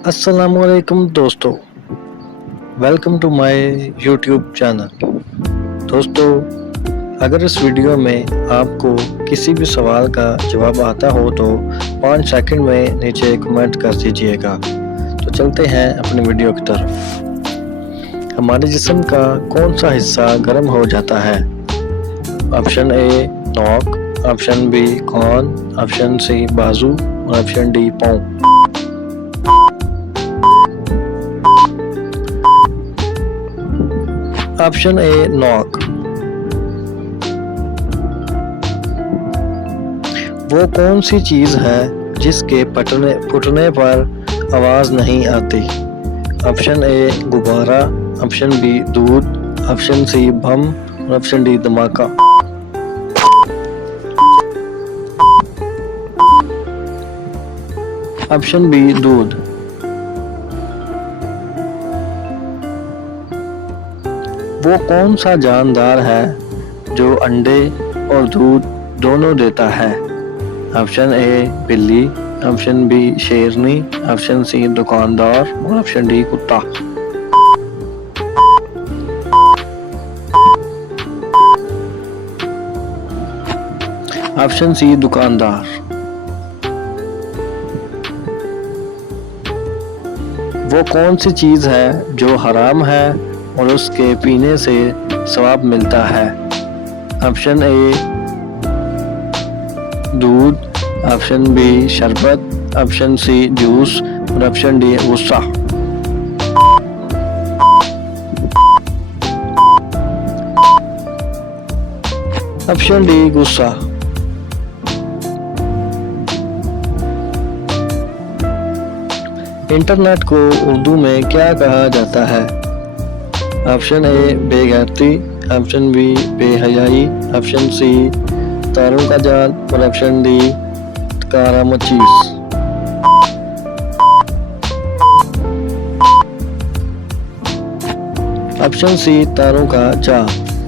अस्सलामुअलैकुम दोस्तों, welcome to my YouTube channel. दोस्तों, अगर इस वीडियो में आपको किसी भी सवाल का जवाब आता हो तो 5 सेकंड में नीचे कमेंट कर दीजिएगा। तो चलते हैं अपनी वीडियो की तरफ। हमारे जिस्म का कौन सा हिस्सा गर्म हो जाता है? ऑप्शन ए नोक, ऑप्शन बी कान, ऑप्शन सी बाजू और ऑप्शन डी पाँव। Option A knock. वो कौन सी चीज है जिसके फटने पर आवाज नहीं आती? ऑप्शन ए गुब्बारा, ऑप्शन बी दूध, ऑप्शन सी बम और ऑप्शन डी धमाका। ऑप्शन बी दूध। वो कौन सा जानदार है जो अंडे और दूध दोनों देता है? ऑप्शन ए बिल्ली, ऑप्शन बी शेरनी, ऑप्शन सी दुकानदार और ऑप्शन डी कुत्ता। ऑप्शन सी दुकानदार। वो कौन सी चीज है जो हराम है और उसके पीने से सवाब मिलता है? ऑप्शन ए दूध, ऑप्शन बी शरबत, ऑप्शन सी जूस और ऑप्शन डी गुस्सा। ऑप्शन डी गुस्सा। इंटरनेट को उर्दू में क्या कहा जाता है? Option A बेगैरती, option B बेहयाई, option C तारों का जाल और ऑप्शन डी कारामत चीज। ऑप्शन सी तारों का जाल।